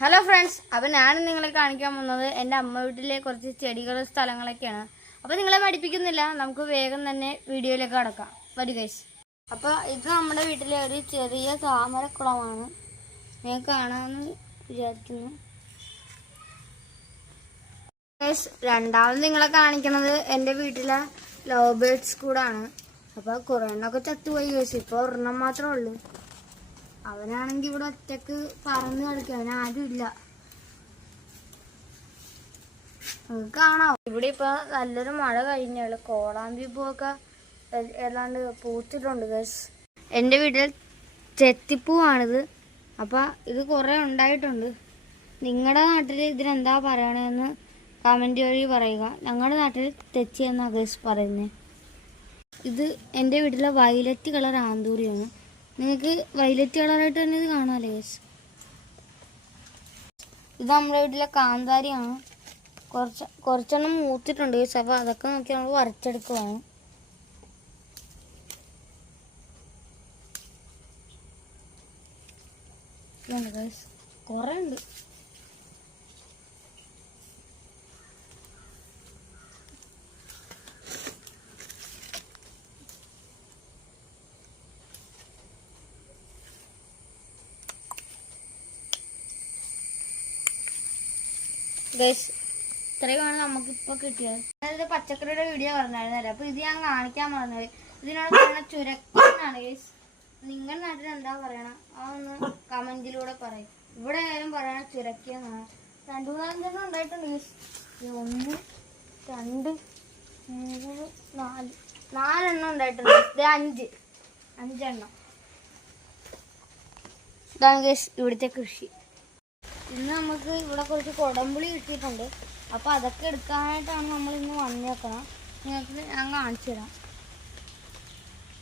Hello friends, അപ്പോൾ ഞാൻ നിങ്ങളെ കാണിക്കാൻ പോകുന്നത് എൻ്റെ അമ്മ വീട്ടിലെ കുറച്ച് ചെടികളും സ്ഥലങ്ങളൊക്കെയാണ്. അപ്പോൾ നിങ്ങളെ മടിപ്പിക്കുന്നില്ല, നമുക്ക് വേഗം തന്നെ വീഡിയോയിലേക്ക് കടക്കാം. വരൂ ഗൈസ്. അപ്പോൾ ഇത് നമ്മുടെ വീട്ടിലെ ഒരു ചെറിയ താമരക്കുളമാണ്. ഞാൻ കാണാമെന്ന് വിചാരിക്കുന്നു. ഗൈസ്, രണ്ടാമത് നിങ്ങളെ കാണിക്കുന്നത് എൻ്റെ വീട്ടിലെ ലവ് ബേർഡ്സ് കൂടാണ്. അപ്പോൾ കുറേ എണ്ണമൊക്കെ ചത്തുപോയി ഗൈസ്. ഇപ്പോൾ ഒരെണ്ണം മാത്രമേ ഉള്ളൂ. അവനാണെങ്കിൽ ഇവിടെ ഒറ്റക്ക് പറന്ന് കളിക്കുക, അവനാരും ഇല്ല. നമുക്ക് കാണാം. ഇവിടെ ഇപ്പൊ നല്ലൊരു മഴ കഴിഞ്ഞുള്ളു. കോളാമ്പി പൂവൊക്കെ ഏതാണ്ട് പൂത്തിട്ടുണ്ട് ഗൈസ്. എൻ്റെ വീട്ടിൽ ചെത്തിപ്പൂവാണിത്. അപ്പൊ ഇത് കുറെ ഉണ്ടായിട്ടുണ്ട്. നിങ്ങളുടെ നാട്ടിൽ ഇതിനെന്താ പറയണതെന്ന് കമന്റ് വഴി പറയുക. ഞങ്ങളുടെ നാട്ടിൽ തെച്ചി എന്നാ ഗൈസ് പറയുന്നത്. ഇത് എൻ്റെ വീട്ടിലെ വയലറ്റ് കളർ ആന്തൂറിയാണ്. നിങ്ങൾക്ക് വൈലറ്റ് കളറായിട്ട് തന്നെ ഇത് കാണാമല്ലേ ഗൈസ്. ഇത് നമ്മുടെ വീട്ടിലെ കാന്താരിയാണ്. കുറച്ചെണ്ണം മൂത്തിട്ടുണ്ട് ഗൈസ്. അപ്പോൾ അതൊക്കെ നോക്കി നമ്മൾ വരച്ചെടുക്കുവാണ്. ഗൈസ് കുറേ ഉണ്ട്. ഗൈസ്, ഇത്രയുമാണ് നമുക്കിപ്പോൾ കിട്ടിയത്. അതായത് പച്ചക്കറിയുടെ വീഡിയോ പറഞ്ഞായിരുന്നല്ലേ. അപ്പോൾ ഇത് ഞാൻ കാണിക്കാൻ പറഞ്ഞത്. ഇതിനോട് പറയണ ചുരക്കെന്നാണ് ഗൈസ്. നിങ്ങളുടെ നാട്ടിൽ എന്താ പറയണ അതൊന്ന് കമന്റിലൂടെ പറയും. ഇവിടെ ആയാലും പറയണ ചുരക്കെന്നാണ്. 2-4 ഉണ്ടായിട്ടുണ്ട് ഗൈസ്. 1 2 3 4 ഉണ്ടായിട്ടുണ്ട്. ഇത് 5 എണ്ണം. ഇതാണ് ഗൈസ് ഇവിടുത്തെ കൃഷി. ഇന്ന് നമുക്ക് ഇവിടെ കുറച്ച് കൊടമ്പുളി കിട്ടിയിട്ടുണ്ട്. അപ്പോൾ അതൊക്കെ എടുക്കാനായിട്ടാണ് നമ്മൾ ഇന്ന് വന്നേക്കണം. നിങ്ങൾക്ക് ഞാൻ കാണിച്ചു തരാം.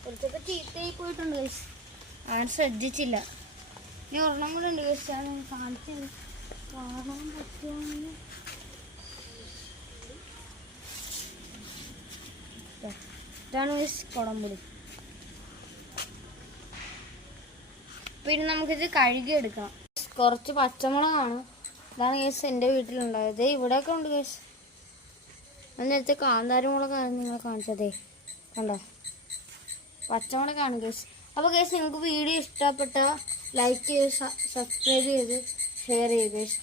കുറച്ചൊക്കെ ചീത്തയായി പോയിട്ടുണ്ട് ഗൈസ്. ഞാൻ ശ്രദ്ധിച്ചില്ല. ഇനി ഒരെണ്ണം കൂടെ ഉണ്ട് ഗൈസ്. ഞാൻ കാണിച്ചു കാണാൻ പറ്റുമെന്ന്. ഇതാണ് ഗൈസ് കൊടമ്പുളി. പിന്നെ നമുക്കിത് കഴുകിയെടുക്കാം. കുറച്ച് പച്ചമുളകാണ്. ഇതാണ് കേസ് എൻ്റെ വീട്ടിലുണ്ടായത്. ഇവിടെയൊക്കെ ഉണ്ട് കേസ്. ഞാൻ നേരത്തെ കാന്താരി മുളകാണ് നിങ്ങളെ കാണിച്ചതേ. കണ്ടോ, പച്ചമുളകാണ് കേസ്. അപ്പോൾ കേസ് നിങ്ങൾക്ക് വീഡിയോ ഇഷ്ടപ്പെട്ട ലൈക്ക് ചെയ്ത് സബ്സ്ക്രൈബ് ചെയ്ത് ഷെയർ ചെയ്ത് കേസ്.